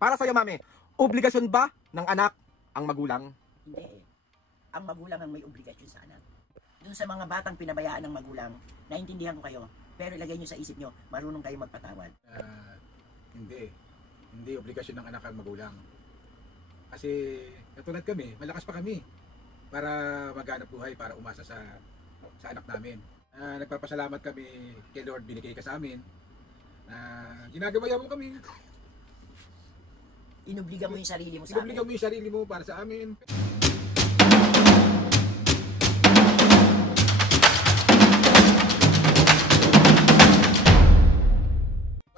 para sa'yo, mami, obligasyon ba ng anak ang magulang? Hindi eh. Ang magulang ang may obligasyon sa anak. Doon sa mga batang pinabayaan ng magulang, naintindihan ko kayo, pero ilagay nyo sa isip nyo, marunong kayo magpatawad. Hindi. Hindi obligasyon ng anak ang magulang. Kasi katulad kami, malakas pa kami para maghanap buhay, para umasa sa anak namin. Nagpapasalamat kami kay Lord, binigay ka sa amin. Ginagabayan mo kami. Inobliga mo yung sarili mo sa amin. Inobliga mo yung sarili mo para sa amin.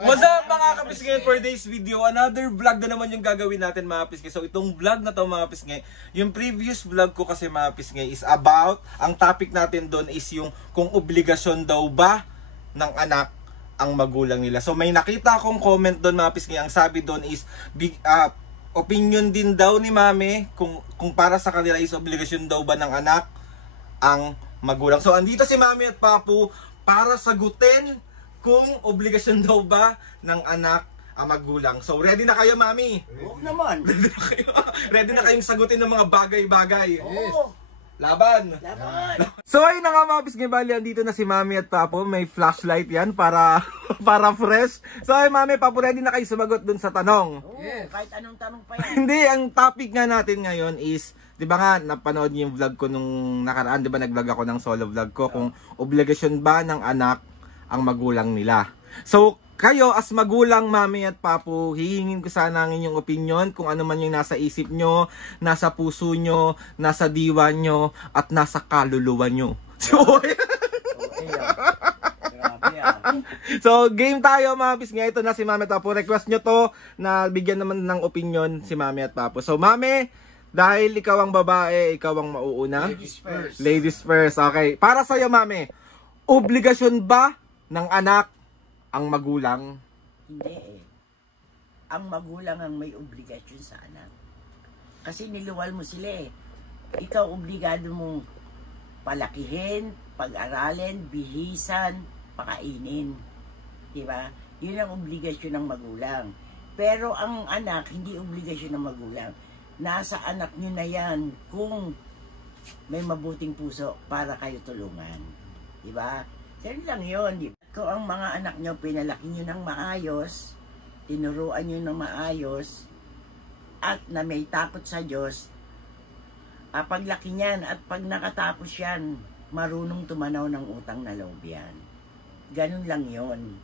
What's up mga kapisngay, for today's video, another vlog na naman yung gagawin natin mga pisngay. So itong vlog na to mga pisngay, yung previous vlog ko kasi mga pisngay is about, ang topic natin doon is yung kung obligasyon daw ba ng anak ang magulang nila. So may nakita akong comment doon mga pisngay, ang sabi doon is opinion din daw ni mami kung para sa kanila is obligasyon daw ba ng anak ang magulang. So andito si mami at papu para sagutin kung obligasyon daw ba ng anak ang magulang. So, ready na kayo, mami? Oo naman. Ready na kayong sagutin ng mga bagay-bagay? Oo. Laban! Laban! So, ayun na nga mga pisngay, bali, andito na si mami at papo. May flashlight yan para para fresh. So, ay mami, papo, ready na kayo sumagot dun sa tanong? Oo, kahit anong tanong pa yan. Hindi, ang topic nga natin ngayon is, di ba nga, napanood niyo yung vlog ko nung nakaraan, di ba nag-vlog ako ng solo vlog ko, kung obligasyon ba ng anak ang magulang nila. So, kayo as magulang, mami at papu, hihingin ko sana ang inyong opinion kung ano man yung nasa isip nyo, nasa puso nyo, nasa diwa nyo, at nasa kaluluwa nyo. So, game tayo mga pisngay. Ito na si mami at papu. Request nyo to na bigyan naman ng opinion si mami at papu. So, mami, dahil ikaw ang babae, ikaw ang mauuna. Ladies first. Ladies first, okay. Para sa'yo, mami, obligasyon ba ng anak ang magulang? Hindi eh. Ang magulang ang may obligasyon sa anak. Kasi niluwal mo sila eh. Ikaw obligado mong palakihin, pag-aralin, bihisan, pakainin. Diba? Yun ang obligasyon ng magulang. Pero ang anak, hindi obligasyon ng magulang. Nasa anak nyo na yan kung may mabuting puso para kayo tulungan. Diba? Yan lang yun. Diba? Kung ang mga anak nyo, pinalaki nyo ng maayos, tinuruan nyo ng maayos, at na may takot sa Diyos, paglaki niyan at pag nakatapos yan, marunong tumanaw ng utang na loob yan. Ganun lang yon.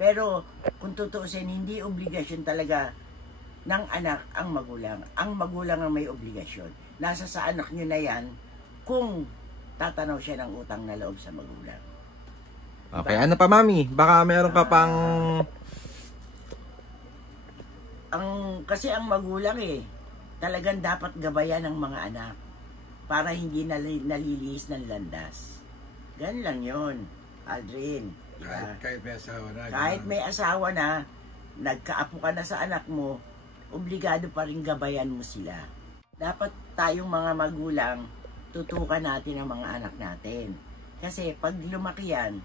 Pero kung tutuusin, hindi obligasyon talaga ng anak ang magulang. Ang magulang ang may obligasyon. Nasa sa anak nyo na yan kung tatanaw siya ng utang na loob sa magulang. Okay, ano pa mami? Baka meron ka pang... Kasi ang magulang eh, talagang dapat gabayan ng mga anak para hindi nalilihis ng landas. Ganun lang yun, Aldrin. Diba? Kahit may asawa na. Kahit may asawa na, nagkaapo ka na sa anak mo, obligado pa rin gabayan mo sila. Dapat tayong mga magulang, tutukan natin ang mga anak natin. Kasi pag lumaki yan,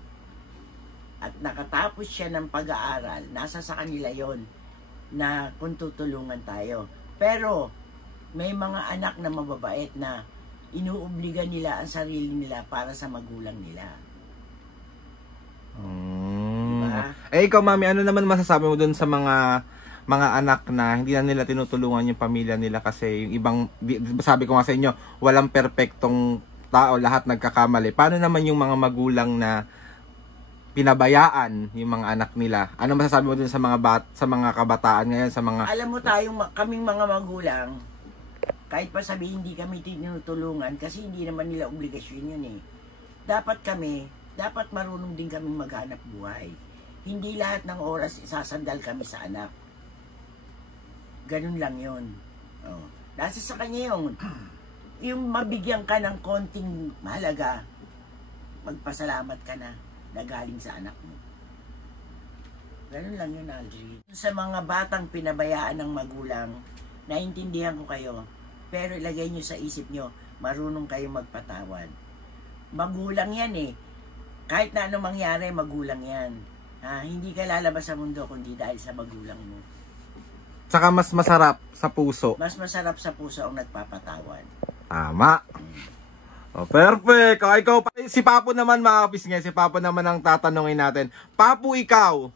at nakatapos siya ng pag-aaral, nasa sa kanila yon na kung tutulungan tayo. Pero may mga anak na mababait na inuobliga nila ang sarili nila para sa magulang nila. Diba? Eh ikaw mami, ano naman masasabi mo dun sa mga anak na hindi na nila tinutulungan yung pamilya nila kasi yung ibang, sabi ko nga sa inyo, walang perpektong tao, lahat nagkakamali. Paano naman yung mga magulang na pinabayaan yung mga anak nila? Ano masasabi mo dun sa mga kabataan ngayon, sa mga... Alam mo kaming mga magulang, kahit pa sabihin hindi kami tinutulungan kasi hindi naman nila obligasyon yun eh. Dapat marunong din kaming maghanap buhay. Hindi lahat ng oras isasandal kami sa anak. Ganun lang yun. Oh. Nasa sa kanya yung mabigyan ka ng konting mahalaga, magpasalamat ka na galing sa anak mo. Ganun lang yun, Aldrin. Sa mga batang pinabayaan ng magulang, naintindihan ko kayo, pero ilagay nyo sa isip nyo, marunong kayo magpatawad. Magulang yan eh. Kahit na ano mangyari, magulang yan. Hindi ka lalabas sa mundo kundi dahil sa magulang mo. Tsaka mas masarap sa puso. Mas masarap sa puso ang nagpapatawad. Tama. Oh, perfect. O, ikaw, si Papo naman mga kapisngay, si Papo naman ang tatanungin natin. Papo, ikaw,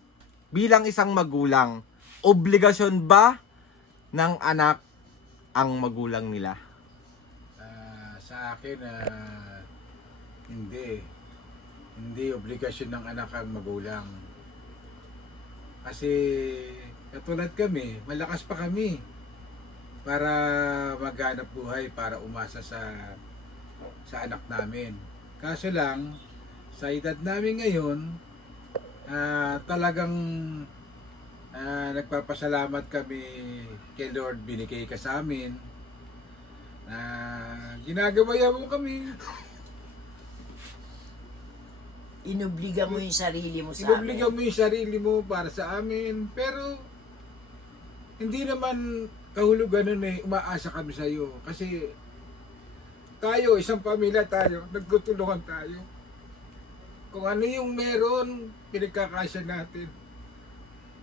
bilang isang magulang, obligasyon ba ng anak ang magulang nila? Sa akin, hindi. Hindi obligasyon ng anak ang magulang. Kasi katulad kami, malakas pa kami para maghanap buhay, para umasa sa anak namin. Kaso lang, sa edad namin ngayon, talagang nagpapasalamat kami kay Lord, binigay ka sa amin. Ginagawa mo kami. Inobliga mo yung sarili mo sa Inobliga amin. mo yung sarili mo para sa amin. Pero, hindi naman kahulugan nun umaasa kami sa iyo. Kasi, tayo, isang pamilya tayo, nagtutulungan tayo. Kung ano yung meron, pinagkakasya natin.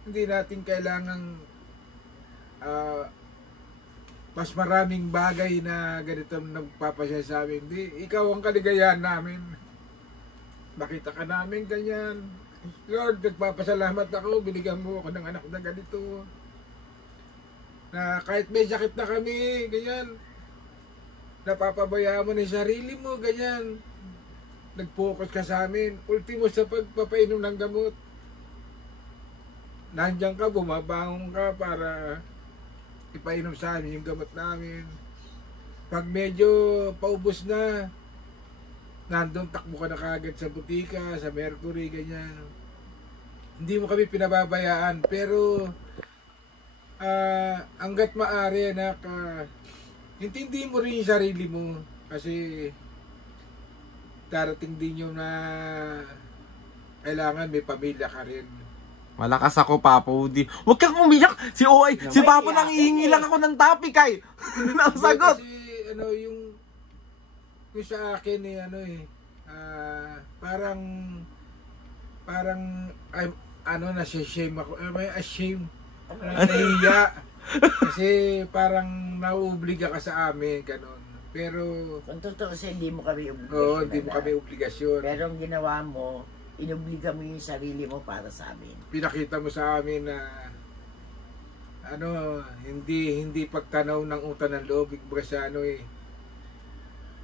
Hindi natin kailangang mas maraming bagay na ganito nagpapasya sa amin. Hindi, ikaw ang kaligayahan namin. Makita ka namin ganyan. Lord, nagpapasalamat ako, binigyan mo ako ng anak na ganito. Na kahit may sakit na kami, ganyan. Napapabayaan mo na yung sarili mo, ganyan. Nag-focus ka sa amin. Ultimo sa pagpapainom ng gamot. Nandiyan ka, bumabangon ka para ipainom sa amin yung gamot namin. Pag medyo paubos na, nandun takbo ka na kagad sa butika, sa Mercury, ganyan. Hindi mo kami pinababayaan, pero hanggat maaari, anak, intindihin mo rin yung sarili mo kasi darating din yung na kailangan may pamilya ka rin. Malakas ako, Papo. Huwag kang umiyak. Si Oy, si Papo nangihingi lang ako ng topic ay. Ang sagot. Kasi yung sa akin parang na-shame ako. May ashamed. Nahiya. Kasi parang nauobliga ka sa amin, ganun. Pero Kung totoo kasi hindi mo kami obligasyon. oo, hindi mo kami obligasyon. Pero ang ginawa mo, inobliga mo yung sarili mo para sa amin. Pinakita mo sa amin na hindi pagtanaw ng utang ng loob, sa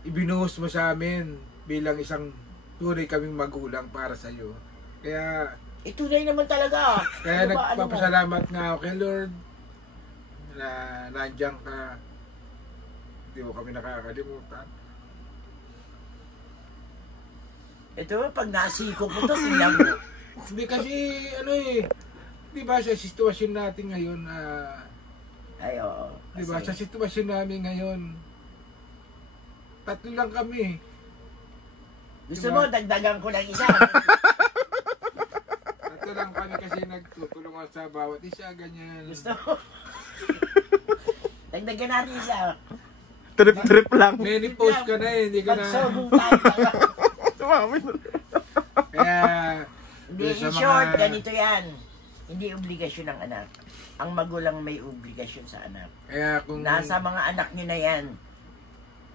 ibinuhos mo sa amin bilang isang tunay kaming magulang para sa iyo. Kaya Tunay naman talaga. kaya Ano ba, nagpapasalamat nga ako kay Lord na nandiyan ka. Hindi mo kami nakakalimutan. Ito, pag nasiko ko to, tingnan mo. Hindi kasi di ba sa sitwasyon natin ngayon, Ay, oo. di ba sa sitwasyon namin ngayon, 3 lang kami. Gusto Diba? mo, dagdagan ko ng isa. 3 lang kami kasi nagtutulungan sa bawat isa, ganyan. Gusto mo? Dagdagan natin isa. Trip lang. Many post ka na hindi ka na. Pagsobong tayo. Kaya, Hindi, sa in mga- short, ganito yan. Hindi obligasyon ng anak. Ang magulang may obligasyon sa anak. Kaya kung Nasa mga anak niyo na yan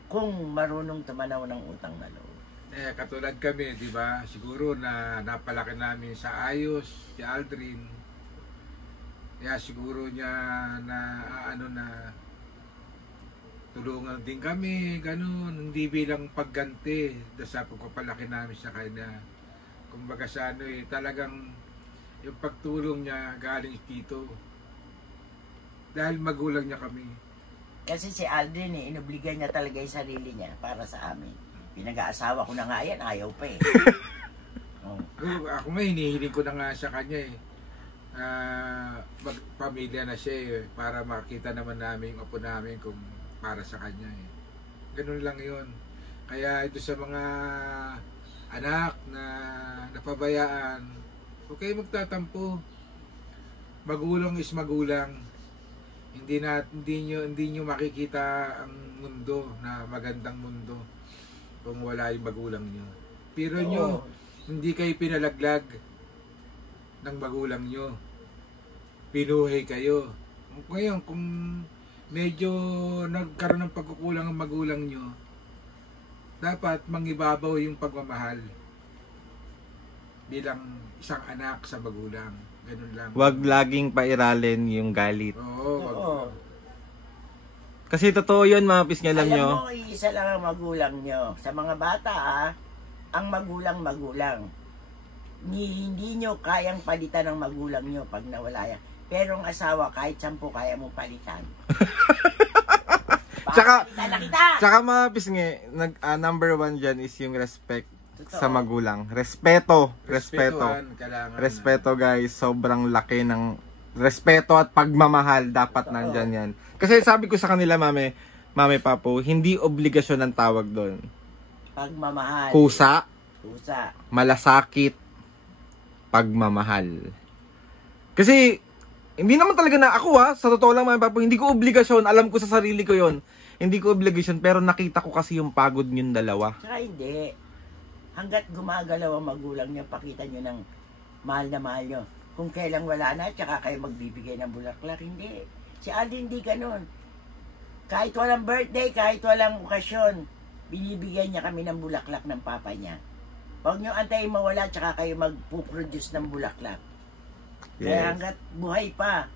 kung marunong tumanaw ng utang na loob. katulad kami, di ba? Siguro na napalaki namin sa ayos, si Aldrin. Kaya siguro niya na tulungan din kami, ganun. Hindi bilang pagganti sa pagpapalaki namin sa kanya. Kumbaga sa talagang yung pagtulong niya galing dito. Dahil magulang niya kami. Kasi si Aldrin, inobliga niya talaga yung sarili niya para sa amin. Pinag-aasawa ko na nga yan, ayaw pa eh. Oh. Ako nga, hinihiling ko na nga sa kanya magpamilya na siya para makita naman namin yung apo namin kung para sa kanya Ganun lang yun. Kaya ito sa mga anak na napabayaan, huwag kayo magtatampo. Magulang is magulang. Hindi nyo makikita ang mundo na magandang mundo kung wala yung magulang nyo. Pero nyo, hindi kayo pinalaglag ng magulang nyo. Pinuhay kayo. Ngayon, kung medyo nagkaroon ng pagkukulang ang magulang nyo, dapat mangibabaw yung pagmamahal bilang isang anak sa magulang. Ganun lang. Huwag laging pairalin yung galit. Oo, wag. Oo. Kasi totoo yun, mga pisngi, alam nyo. Alam mo, isa lang ang magulang nyo. Sa mga bata, ang magulang. Hindi nyo kayang palitan ng magulang nyo pag nawala yan. Pero ang asawa, kahit 10 kaya mo palitan. Tsaka, Palitan na kita! tsaka mga pisngi, number 1 dyan is yung respect Totoo. sa magulang. Respeto. Respetuhan, kailangan. Respeto, guys. Sobrang laki ng respeto at pagmamahal dapat Totoo. nandyan yan. Kasi sabi ko sa kanila, mame, papo, hindi obligasyon ang tawag doon. Pagmamahal. Kusa, Kusa. malasakit, pagmamahal. Kasi, hindi naman talaga na ako sa totoo lang mga papo, hindi ko obligasyon, alam ko sa sarili ko yon. Hindi ko obligasyon, pero nakita ko kasi yung pagod yung dalawa. Tsaka hindi. Hanggat gumagalaw ang magulang nyo, pakita nyo ng mahal na mahal nyo. Kung kailang wala na, tsaka kayo magbibigay ng bulaklak, hindi. Si Alden hindi ganun. Kahit walang birthday, kahit walang okasyon, binibigyan niya kami ng bulaklak ng papa niya. Huwag nyo antayin mawala, tsaka kayo magpuproduce ng bulaklak. Kaya hanggat buhay pa,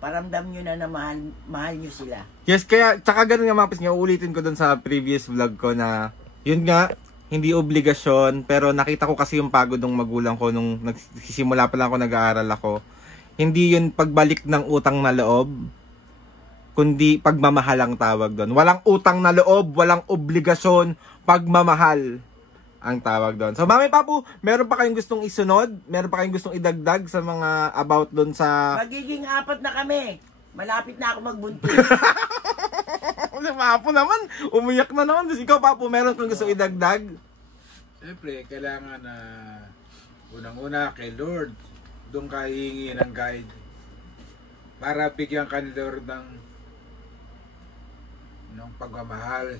paramdam nyo na mahal nyo sila. Yes, kaya, tsaka ganun nga mga pisngi, uulitin ko dun sa previous vlog ko na, yun nga, hindi obligasyon, pero nakita ko kasi yung pagod ng magulang ko nung nagsisimula pa lang ako nag-aaral ako. Hindi yun pagbalik ng utang na loob, kundi pagmamahal ang tawag doon. Walang utang na loob, walang obligasyon, pagmamahal ang tawag doon. So, Mami Papu, meron pa kayong gustong isunod? Meron pa kayong gustong idagdag sa mga about doon sa... Magiging 4 na kami. Malapit na ako magbuntis. Si Papu naman, umiyak na naman. Ikaw, Papu, meron kang gustong idagdag? Siyempre, kailangan na unang-una kay Lord, doon ka hihingi ng guide para bigyan ka ni Lord ng pagmamahal.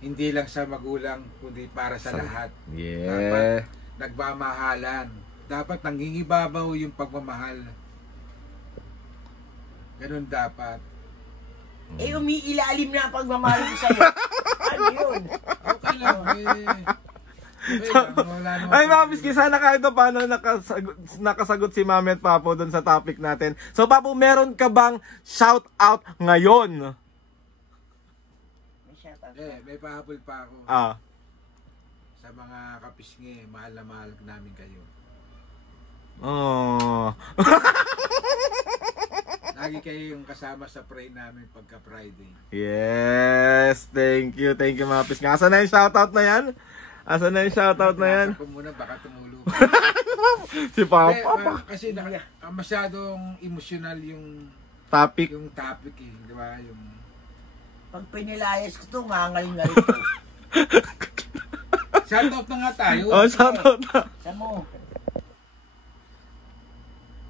Hindi lang sa magulang, kundi para sa lahat. Dapat nagmamahalan. Dapat nangingibabaw yung pagmamahal. Ganun dapat. Umiilalim na ang pagmamahal ko sa'yo. Ano yun? Okay lang. Ay, mga piski, sana kahit paano nakasagot si Mami at Papo doon sa topic natin. So, Papo, meron ka bang shout out ngayon? May pahabol pa ako. Sa mga kapisngi, mahal na mahal namin kayo. Oh. Lagi kayo yung kasama sa pray namin pagka Friday. Yes, thank you mga piski. Asan na yung shout out na yan? Asan na yung shoutout na yan? Ako muna, baka tumulo. Si Papa. Kasi masyadong emotional yung topic. Yung topic eh, di ba? Yung... Pag pinilayas ko ito, ngangal-ngal ko. Shoutout na nga tayo. Oh, shoutout na. Sa mo.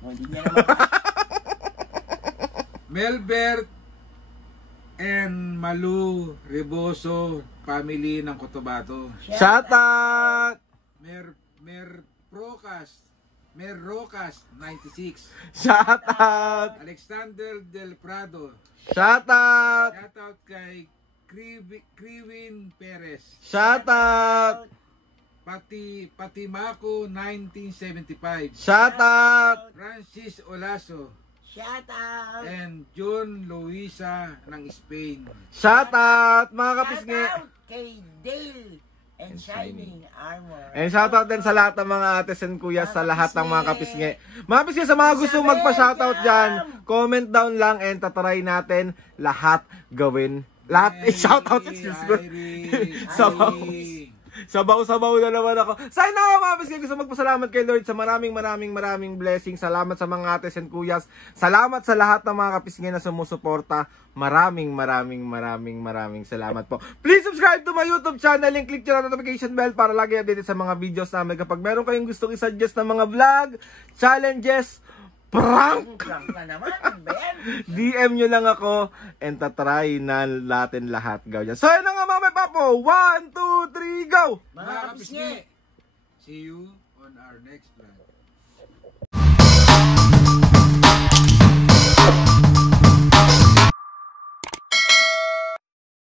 Hindi niya naman. Melbert and Malu Reboso family ng Cotabato. Shoutout! Mer Rocas 96. Shoutout! Alexander Del Prado. Shoutout! Shoutout kay Kriwin Perez. Shoutout! Patimako 1975. Shoutout! Francis Olaso. Shout out! And John Luisa ng Spain. Shoutout! Mga kapisngi! Shout out kay Dale and Shining Armor. And shoutout din sa lahat ng mga ates and kuyas, sa lahat ng mga kapisngi. Mga kapisngi, sa mga gusto magpa-shoutout dyan, comment down lang and tatry natin lahat gawin. Lahat i-shoutout. Sabaw-sabaw na naman ako. Sana nga mga kapisngi, gusto magpasalamat kay Lord sa maraming blessings. Salamat sa mga ates and kuyas. Salamat sa lahat ng mga kapisngi na sumusuporta. Maraming salamat po. Please subscribe to my YouTube channel and click yung notification bell para lagi updated sa mga videos namin. Kapag meron kayong gustong isuggest na mga vlog, challenges, prank, DM nyo lang ako and tatry na natin lahat gawin. So yun na nga mga Papo, 1, 2, 3, go! Mga kapisngi, see you on our next vlog.